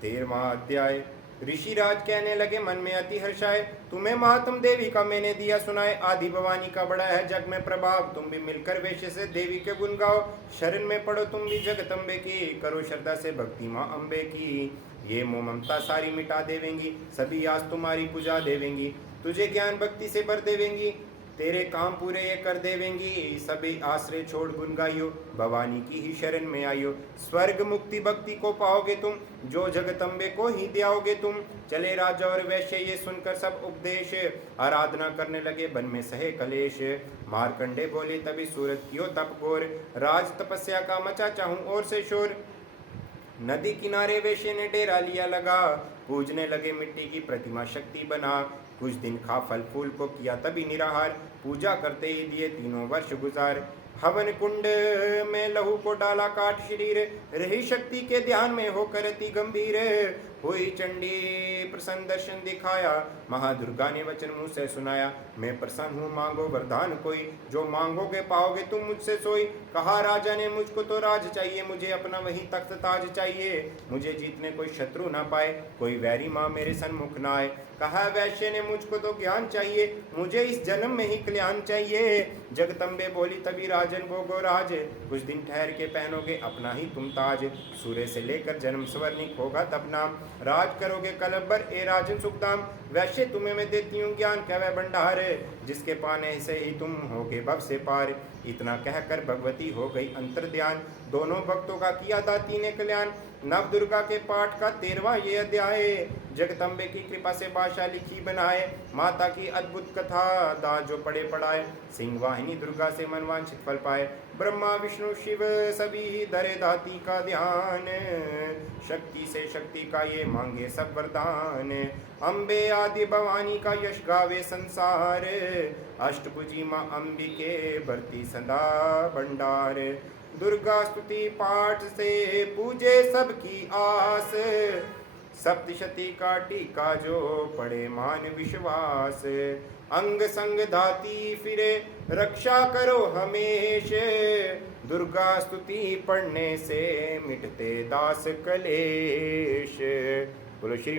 13वां अध्याय। ऋषिराज कहने लगे मन में अति हर्षाए, तुम्हें महात्म देवी का मैंने दिया सुनाए। आदि भवानी का बड़ा है जग में प्रभाव, तुम भी मिलकर वैश्य से देवी के गुण गाओ। शरण में पड़ो तुम भी जगदम्बे की, करो श्रद्धा से भक्ति माँ अम्बे की। ये मोह ममता सारी मिटा देवेंगी, सभी आज तुम्हारी पूजा देवेंगी। तुझे ज्ञान भक्ति से भर देवेंगी, तेरे काम पूरे ये कर देवेंगी। सभी आश्रय छोड़ गुण गाइयो, भवानी की ही शरण में आइयो। स्वर्ग मुक्ति भक्ति को पाओगे तुम, जो जगदम्बे को ही दियाओगे तुम। चले राजा और वैश्य ये सुनकर सब उपदेश, आराधना करने लगे बन में सहे कलेश। मारकंडे बोले तभी सूरत कियो तप घोर, राज तपस्या का मचा चाहूं और से शोर। नदी किनारे वैश्य ने डेरा लिया लगा, पूजने लगे मिट्टी की प्रतिमा शक्ति बना। कुछ दिन खा फल फूल को किया तभी निराहार, पूजा करते ही दिए 3 वर्ष गुजार। हवन कुंड में लहू को डाला काट शरीर, रही शक्ति के ध्यान में होकर अति गंभीर। हुई चंडी प्रसन्न दर्शन दिखाया, महादुर्गा ने वचन मुँह से सुनाया। मैं प्रसन्न हूँ मांगो वरदान कोई, जो मांगोगे पाओगे तुम मुझसे सोई। कहा राजा ने मुझको तो राज चाहिए, मुझे अपना वही तख्त ताज चाहिए। मुझे जीतने कोई शत्रु ना पाए, कोई वैरी माँ मेरे सन्मुख ना आए। कहा वैश्य ने मुझको तो ज्ञान चाहिए, मुझे इस जन्म में ही कल्याण चाहिए। जगदम्बे बोली तभी राजन भोगो राज, कुछ दिन ठहर के पहनोगे अपना ही तुम ताज। सूर्य से लेकर जन्म स्वर्णिक होगा तब नाम, राज करोगे कलब्बर ए राजन सुखदाम। वैश्य तुम्हें मैं देती हूँ ज्ञान कह वह भंडार, जिसके पाने से ही तुम होगे भव से पार। इतना कहकर भगवती हो गई अंतर ध्यान, दोनों भक्तों का किया दाती ने कल्याण। नव दुर्गा के पाठ का 13वां ये अध्याय, जगदम्बे की कृपा से भाषा लिखी बनाए। माता की अद्भुत कथा दा जो पढ़े पढ़ाए, सिंह वाहिनी दुर्गा से मनवांछित फल पाए। ब्रह्मा विष्णु शिव सभी ही धरे दाती का ध्यान, शक्ति से शक्ति का ये मांगे सब वरदान। अम्बे आदि भवानी का यश गावे संसार, अष्टभुजी माँ अंबिके भरती सदा भंडार। दुर्गा स्तुति पाठ से पूजे सबकी आस, सप्तशती का टीका जो पढ़े मान विश्वास। अंग संग धाती फिरे रक्षा करो हमेश, दुर्गा स्तुति पढ़ने से मिटते दास कलेश। बोलो श्री